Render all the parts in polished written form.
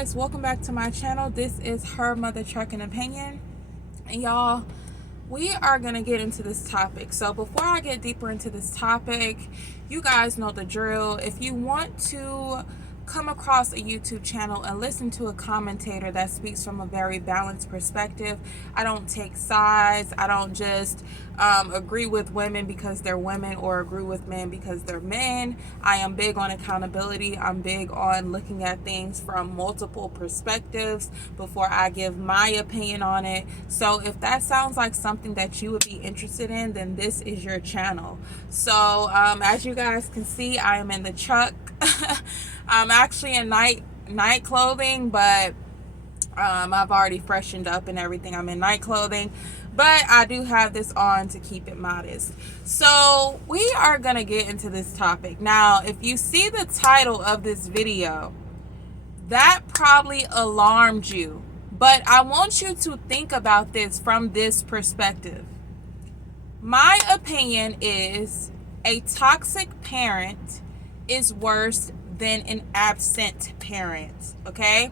guys, welcome back to my channel. This is Her Mother Trucking Opinion, and y'all, we are gonna get into this topic. So before I get deeper into this topic, you guys know the drill. If you want to come across a YouTube channel and listen to a commentator that speaks from a very balanced perspective, I don't take sides. I don't just agree with women because they're women or agree with men because they're men. I am big on accountability. I'm big on looking at things from multiple perspectives before I give my opinion on it. So if that sounds like something that you would be interested in, then this is your channel. So as you guys can see, I am in the truck. I'm actually in night clothing, but I've already freshened up and everything. I'm in night clothing, but I do have this on to keep it modest. So we are gonna get into this topic. Now, if you see the title of this video, that probably alarmed you, but I want you to think about this from this perspective. My opinion is a toxic parent is worse than an absent parent, okay?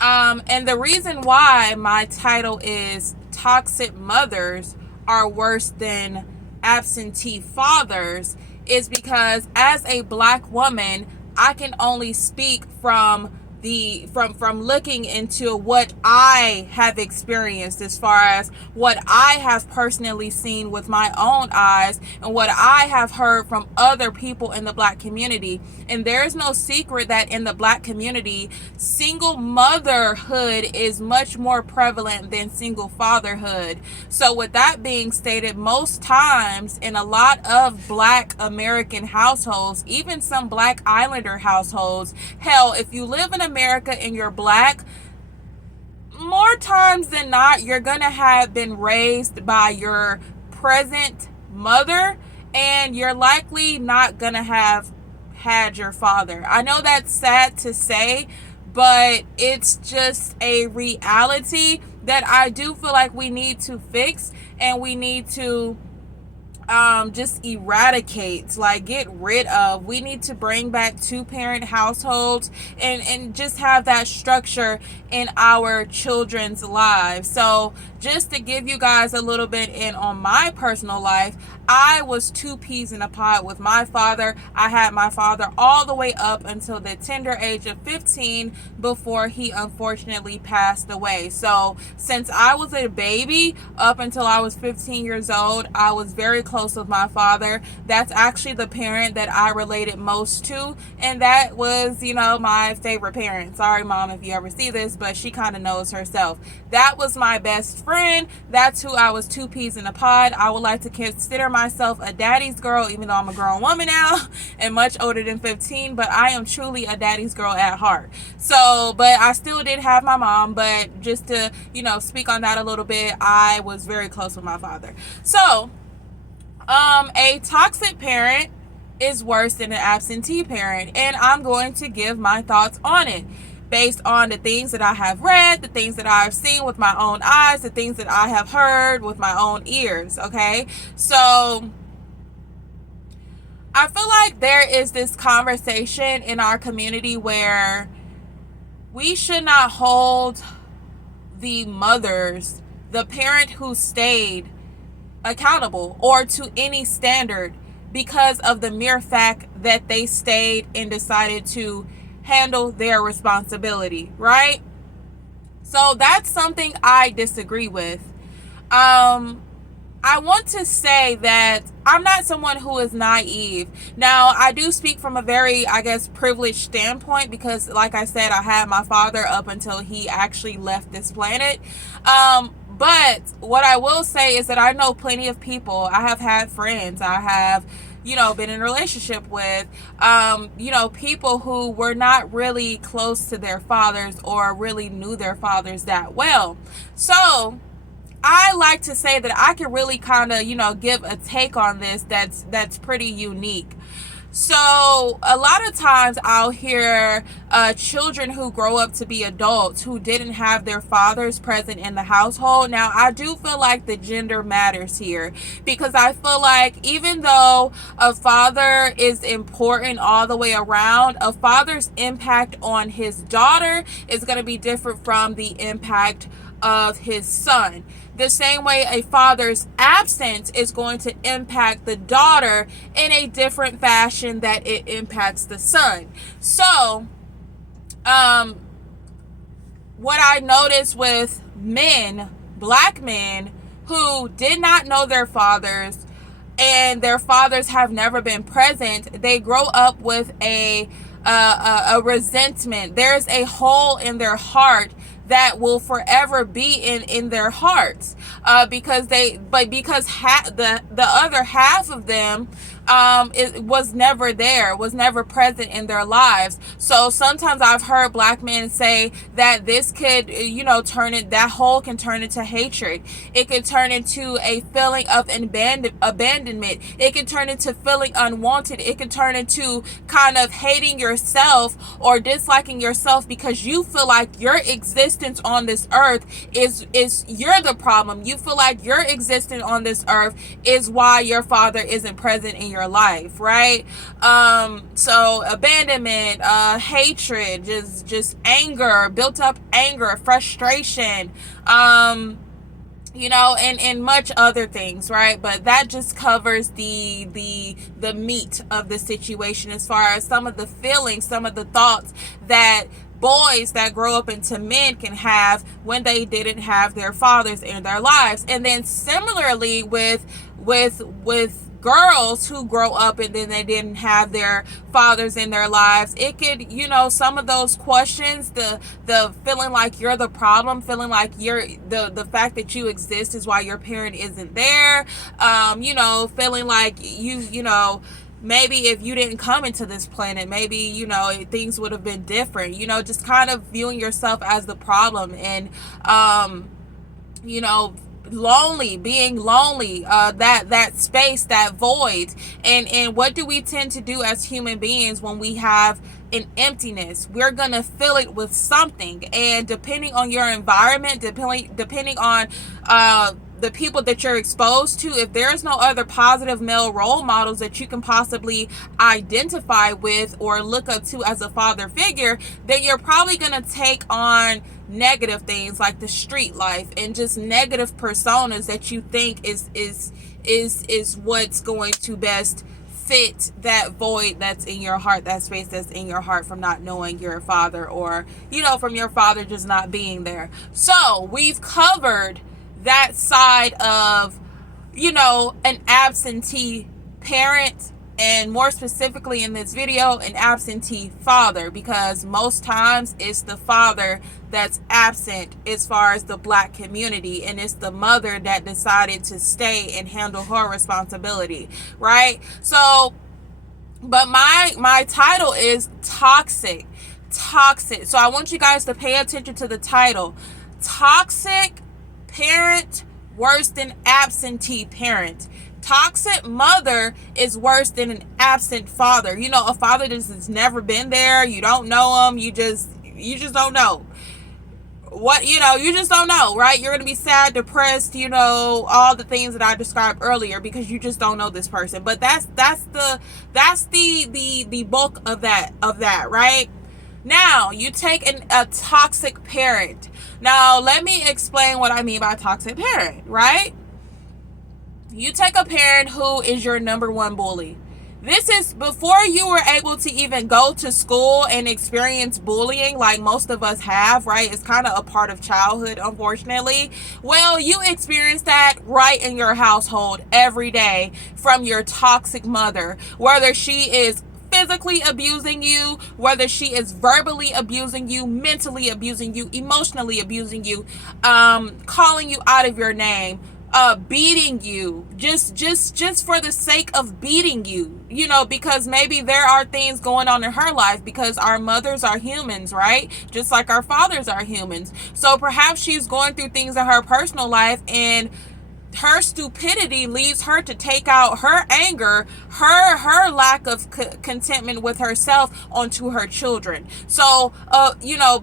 And the reason why my title is Toxic Mothers Are Worse Than Absentee Fathers is because as a black woman, I can only speak from looking into what I have experienced, as far as what I have personally seen with my own eyes and what I have heard from other people in the black community. And there is no secret that in the black community, single motherhood is much more prevalent than single fatherhood. So with that being stated, most times in a lot of black American households, even some black islander households, hell, if you live in America and you're black, more times than not, you're gonna have been raised by your present mother, and you're likely not gonna have had your father. I know that's sad to say, but it's just a reality that I do feel like we need to fix, and we need to just eradicate, like get rid of. We need to bring back two-parent households and just have that structure in our children's lives. So just to give you guys a little bit in on my personal life, I was two peas in a pod with my father. I had my father all the way up until the tender age of 15 before he unfortunately passed away. So since I was a baby up until I was 15 years old, I was very close with my father. That's actually the parent that I related most to, and that was, you know, my favorite parent. Sorry, Mom, if you ever see this, but she kind of knows herself. That was my best friend. That's who I was two peas in a pod. I would like to consider myself a daddy's girl, even though I'm a grown woman now and much older than 15, but I am truly a daddy's girl at heart. So, but I still did have my mom, but just to, you know, speak on that a little bit, I was very close with my father. So, a toxic parent is worse than an absentee parent, and I'm going to give my thoughts on it based on the things that I have read, the things that I've seen with my own eyes, the things that I have heard with my own ears, okay? So I feel like there is this conversation in our community where we should not hold the mothers, the parent who stayed, accountable or to any standard because of the mere fact that they stayed and decided to handle their responsibility, right? So that's something I disagree with. I want to say that I'm not someone who is naive. Now, I do speak from a very, I guess, privileged standpoint because, like I said, I had my father up until he actually left this planet. But what I will say is that I know plenty of people. I have had friends. I have, you know, been in a relationship with, you know, people who were not really close to their fathers or really knew their fathers that well. So I like to say that I can really kind of, you know, give a take on this that's pretty unique. So a lot of times I'll hear children who grow up to be adults who didn't have their fathers present in the household. Now, I do feel like the gender matters here, because I feel like even though a father is important all the way around, a father's impact on his daughter is going to be different from the impact of his son. The same way a father's absence is going to impact the daughter in a different fashion that it impacts the son. So, what I noticed with men, black men, who did not know their fathers and their fathers have never been present, they grow up with a resentment. There's a hole in their heart that will forever be in their hearts, because the other half of them it was never there, was never present in their lives. So sometimes I've heard black men say that this could, that hole can turn into hatred. It could turn into a feeling of abandonment. It can turn into feeling unwanted. It can turn into kind of hating yourself or disliking yourself, because you feel like your existence on this earth is you're the problem. You feel like your existence on this earth is why your father isn't present in your life, right? So abandonment, hatred, just anger, built up anger, frustration, and much other things, right? But that just covers the meat of the situation, as far as some of the feelings, some of the thoughts that boys that grow up into men can have when they didn't have their fathers in their lives. And then similarly with girls who grow up and then they didn't have their fathers in their lives, it could, some of those questions, the feeling like you're the problem, feeling like you're the fact that you exist is why your parent isn't there, feeling like maybe if you didn't come into this planet, maybe, things would have been different, just kind of viewing yourself as the problem. And, being lonely, that space, that void. And what do we tend to do as human beings when we have an emptiness? We're gonna fill it with something. And depending on your environment, depending on the people that you're exposed to, if there's no other positive male role models that you can possibly identify with or look up to as a father figure, then you're probably going to take on negative things like the street life and just negative personas that you think is what's going to best fit that void that's in your heart, that space that's in your heart from not knowing your father, or from your father just not being there. So we've covered that side of, an absentee parent, and more specifically in this video, an absentee father, because most times it's the father that's absent as far as the black community, and it's the mother that decided to stay and handle her responsibility, right? So, but my title is toxic. So I want you guys to pay attention to the title. Toxic parent worse than absentee parent. Toxic mother is worse than an absent father. A father that has never been there. You don't know him. You just don't know what, you just don't know, right? You're going to be sad, depressed, all the things that I described earlier, because you just don't know this person. But that's the bulk of that, right? Now, you take a toxic parent. Now, let me explain what I mean by toxic parent, right? You take a parent who is your number one bully. This is before you were able to even go to school and experience bullying like most of us have, right? It's kind of a part of childhood, unfortunately. Well, you experience that right in your household every day from your toxic mother, whether she is physically abusing you, whether she is verbally abusing you, mentally abusing you, emotionally abusing you, calling you out of your name, beating you, just for the sake of beating you, because maybe there are things going on in her life, because our mothers are humans, right? Just like our fathers are humans. So perhaps she's going through things in her personal life, and her stupidity leads her to take out her anger, her lack of contentment with herself onto her children. So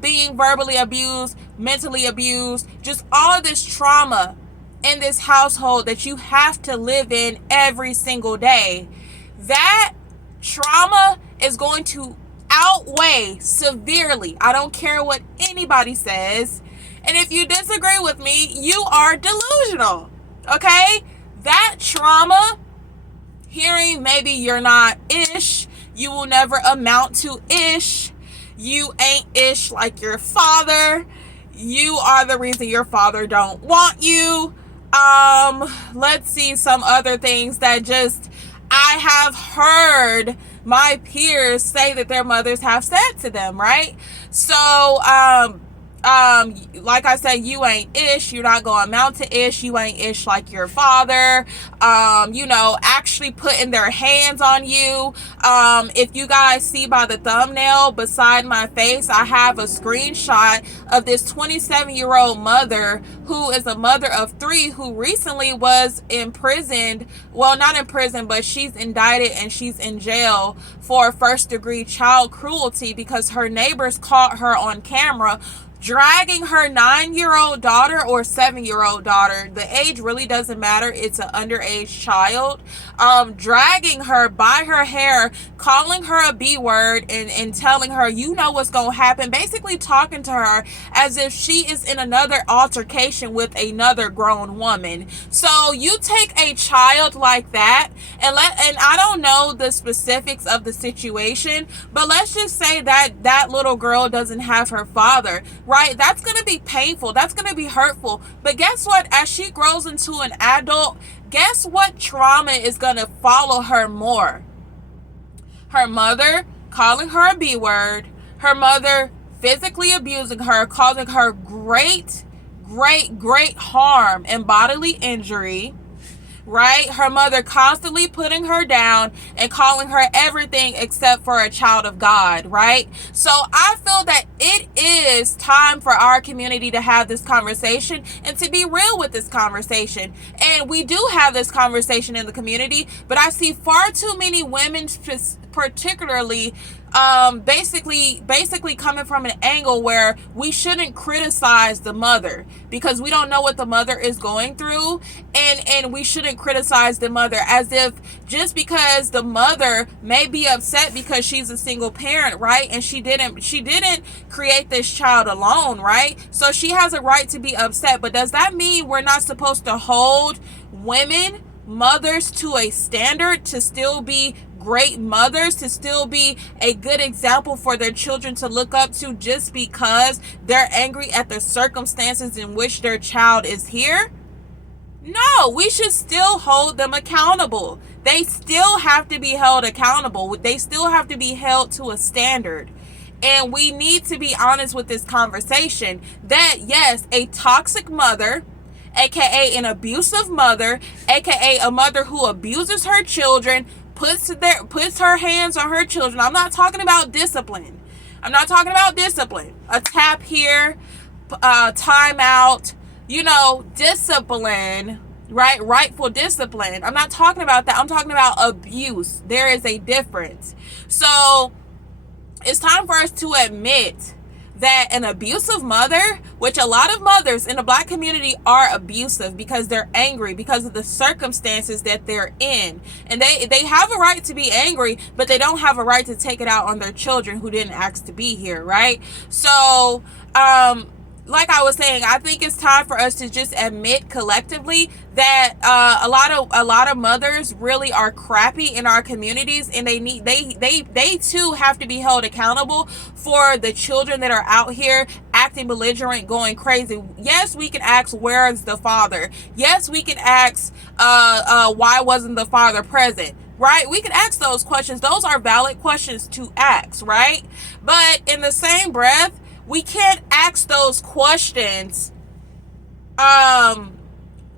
being verbally abused, mentally abused, just all of this trauma in this household that you have to live in every single day, that trauma is going to outweigh severely. I don't care what anybody says. And if you disagree with me, you are delusional. Okay? That trauma, hearing maybe you're not ish, you will never amount to ish, you ain't ish like your father, you are the reason your father don't want you. Let's see some other things that just I have heard my peers say that their mothers have said to them, right? So, like I said, you ain't ish, you're not gonna amount to ish, you ain't ish like your father, actually putting their hands on you. If you guys see by the thumbnail beside my face, I have a screenshot of this 27-year-old mother who is a mother of 3 who recently was imprisoned. Well, not in prison, but she's indicted and she's in jail for first-degree child cruelty because her neighbors caught her on camera dragging her 9-year-old daughter or 7-year-old daughter. The age really doesn't matter. It's an underage child. Dragging her by her hair, calling her a B word and telling her, you know what's going to happen. Basically talking to her as if she is in another altercation with another grown woman. So you take a child like that and I don't know the specifics of the situation, but let's just say that little girl doesn't have her father. Right? That's going to be painful. That's going to be hurtful. But guess what? As she grows into an adult, guess what trauma is going to follow her more? Her mother calling her a B word. Her mother physically abusing her, causing her great harm and bodily injury. Right? Her mother constantly putting her down and calling her everything except for a child of God, right? So I feel that it is time for our community to have this conversation and to be real with this conversation. And we do have this conversation in the community, but I see far too many women particularly basically coming from an angle where we shouldn't criticize the mother because we don't know what the mother is going through, and we shouldn't criticize the mother as if just because the mother may be upset because she's a single parent, right? And she didn't create this child alone, right? So she has a right to be upset. But does that mean we're not supposed to hold mothers to a standard, to still be great mothers, to still be a good example for their children to look up to just because they're angry at the circumstances in which their child is here? No, we should still hold them accountable. They still have to be held accountable. They still have to be held to a standard. And we need to be honest with this conversation that yes, a toxic mother, aka an abusive mother, aka a mother who abuses her children, puts her hands on her children. I'm not talking about discipline. A tap here, time out, discipline, right? Rightful discipline. I'm not talking about that. I'm talking about abuse. There is a difference. So it's time for us to admit that an abusive mother, which a lot of mothers in the Black community are abusive because they're angry because of the circumstances that they're in, and they have a right to be angry, but they don't have a right to take it out on their children who didn't ask to be here, right? So like I was saying, I think it's time for us to just admit collectively that a lot of mothers really are crappy in our communities, and they too have to be held accountable for the children that are out here acting belligerent, going crazy. Yes, we can ask, where is the father? Yes, we can ask why wasn't the father present? Right? We can ask those questions. Those are valid questions to ask, right? But in the same breath, we can't ask those questions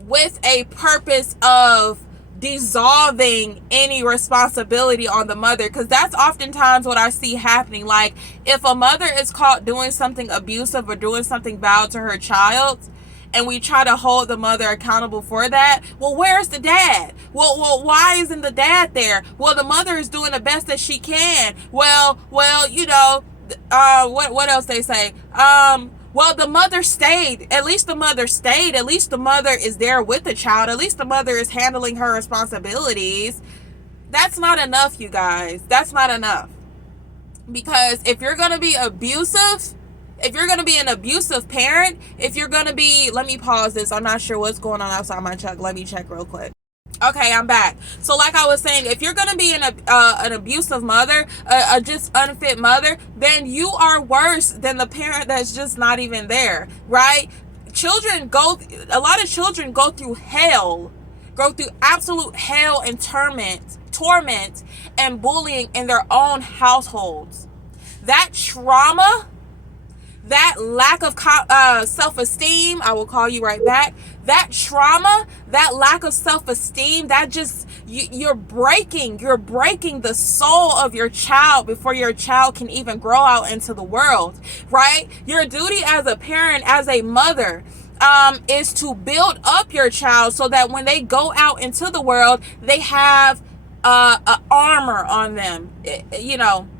with a purpose of dissolving any responsibility on the mother, because that's oftentimes what I see happening. Like, if a mother is caught doing something abusive or doing something bad to her child, and we try to hold the mother accountable for that. Well, where's the dad? Well, why isn't the dad there? Well, the mother is doing the best that she can. Well, what else they say? Well, the mother stayed. At least the mother stayed. At least the mother is there with the child. At least the mother is handling her responsibilities. That's not enough, you guys. That's not enough. Because if you're going to be abusive, if you're going to be an abusive parent, if you're going to be, let me pause this. I'm not sure what's going on outside my truck. Let me check real quick. Okay, I'm back. So like I was saying, if you're going to be an abusive mother, a just unfit mother, then you are worse than the parent that's just not even there, right? A lot of children go through hell, go through absolute hell and torment and bullying in their own households. That trauma, that lack of self-esteem, I will call you right back. That trauma, that lack of self-esteem, that just, you're breaking the soul of your child before your child can even grow out into the world, right? Your duty as a parent, as a mother, is to build up your child so that when they go out into the world, they have armor on them,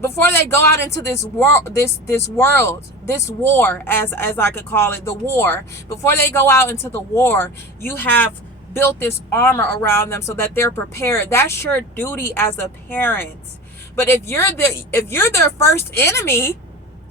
before they go out into this world, this war, as I could call it, the war. Before they go out into the war, you have built this armor around them so that they're prepared. That's your duty as a parent. But if you're their first enemy,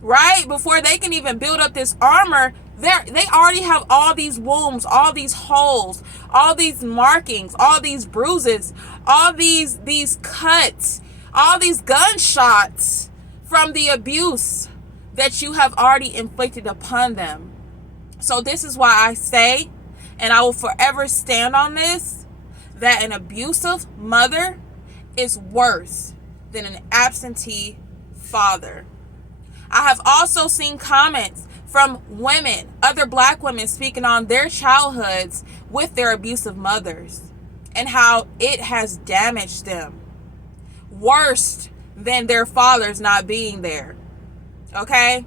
right, before they can even build up this armor, they already have all these wounds, all these holes, all these markings, all these bruises, all these cuts, all these gunshots from the abuse that you have already inflicted upon them. So this is why I say, and I will forever stand on this, that an abusive mother is worse than an absentee father. I have also seen comments from women, other black women, speaking on their childhoods with their abusive mothers and how it has damaged them worse than their fathers not being there. Okay?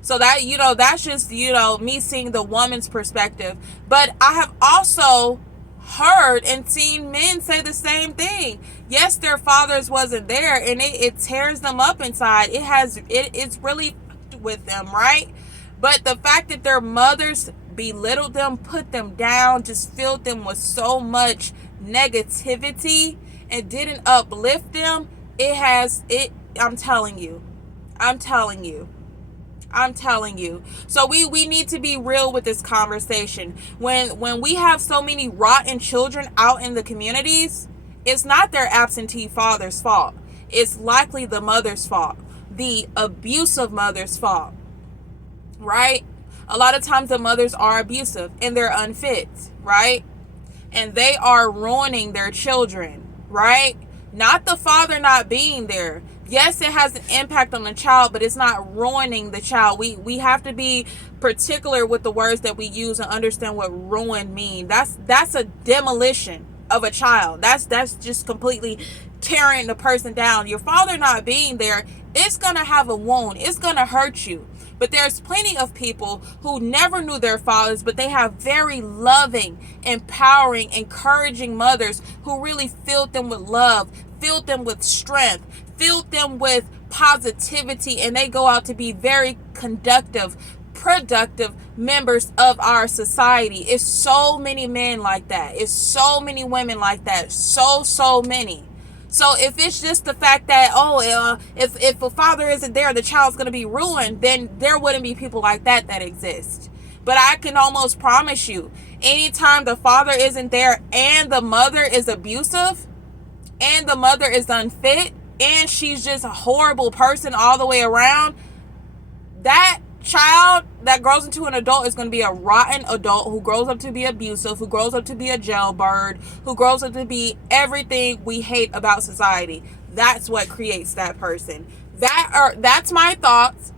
So that, that's just, me seeing the woman's perspective. But I have also heard and seen men say the same thing. Yes, their fathers wasn't there, and it tears them up inside. It's really with them, right? But the fact that their mothers belittled them, put them down, just filled them with so much negativity and didn't uplift them, I'm telling you. So we need to be real with this conversation. When we have so many rotten children out in the communities, it's not their absentee father's fault. It's likely the mother's fault, the abusive mother's fault, right? A lot of times the mothers are abusive and they're unfit, right? And they are ruining their children, right? Not the father not being there. Yes, it has an impact on the child, but it's not ruining the child. We have to be particular with the words that we use and understand what ruin mean. That's a demolition of a child. That's just completely tearing the person down. Your father not being there, it's going to have a wound. It's going to hurt you. But there's plenty of people who never knew their fathers, but they have very loving, empowering, encouraging mothers who really filled them with love, filled them with strength, filled them with positivity, and they go out to be very productive members of our society. It's so many men like that. It's so many women like that. So many. So if it's just the fact that, if a father isn't there, the child's going to be ruined, then there wouldn't be people like that exist. But I can almost promise you, anytime the father isn't there and the mother is abusive and the mother is unfit and she's just a horrible person all the way around, that child that grows into an adult is going to be a rotten adult who grows up to be abusive, who grows up to be a jailbird, who grows up to be everything we hate about society. That's what creates that person. That's my thoughts.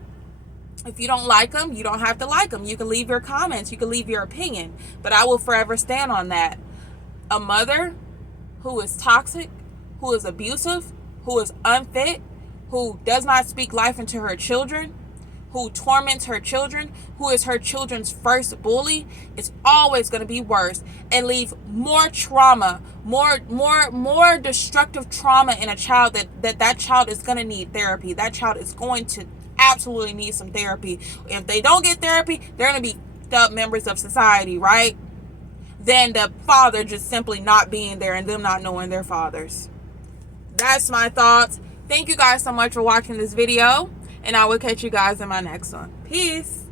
If you don't like them, you don't have to like them. You can leave your comments, you can leave your opinion, but I will forever stand on that. A mother who is toxic, who is abusive, who is unfit, who does not speak life into her children, who torments her children, who is her children's first bully, is always going to be worse and leave more trauma, more destructive trauma in a child that child is going to need therapy. That child is going to absolutely need some therapy. If they don't get therapy, they're going to be up members of society, right? Than the father just simply not being there and them not knowing their fathers. That's my thoughts. Thank you guys so much for watching this video, and I will catch you guys in my next one. Peace.